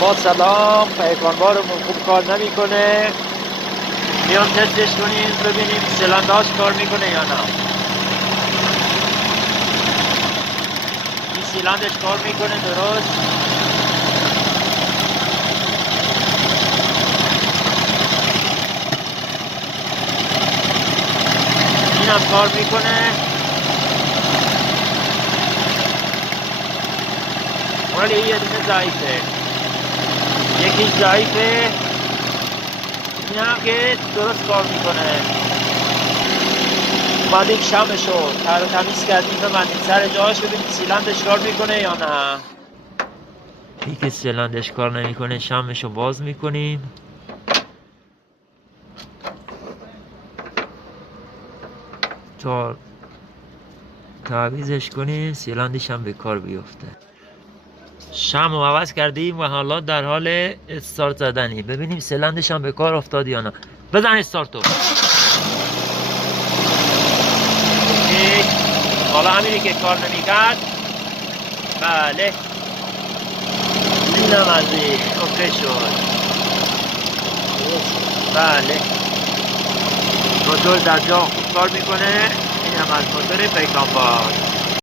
با سلام. پیکانبارمون خوب کار نمیکنه، بیان تستش کنیم ببینیم سیلنداش کار میکنه یا نه. این سیلندش کار میکنه درست. این هم کار میکنه، ولی یه دونه ضعیفه، یکی ضعیفه، این هم که درست کار میکنه. اومدیم شمشو تر و تمیز کردیم، ببندیم سر جاش ببینیم سیلندش کار میکنه یا نه. این که سیلندش کار نمیکنه شمشو باز میکنیم تا تعویزش کنیم سیلندش هم به کار بیفته. شم رو عوض کردیم و حالا در حال استارت زدنی، ببینیم سیلندش هم به کار افتاد یا نه. بزن استارتو. حالا همینی که کار نمیکرد. بله اینم از این اوکی شد. بله موتور در جا خوب کار میکنه. این هم از موتور پیکانبار.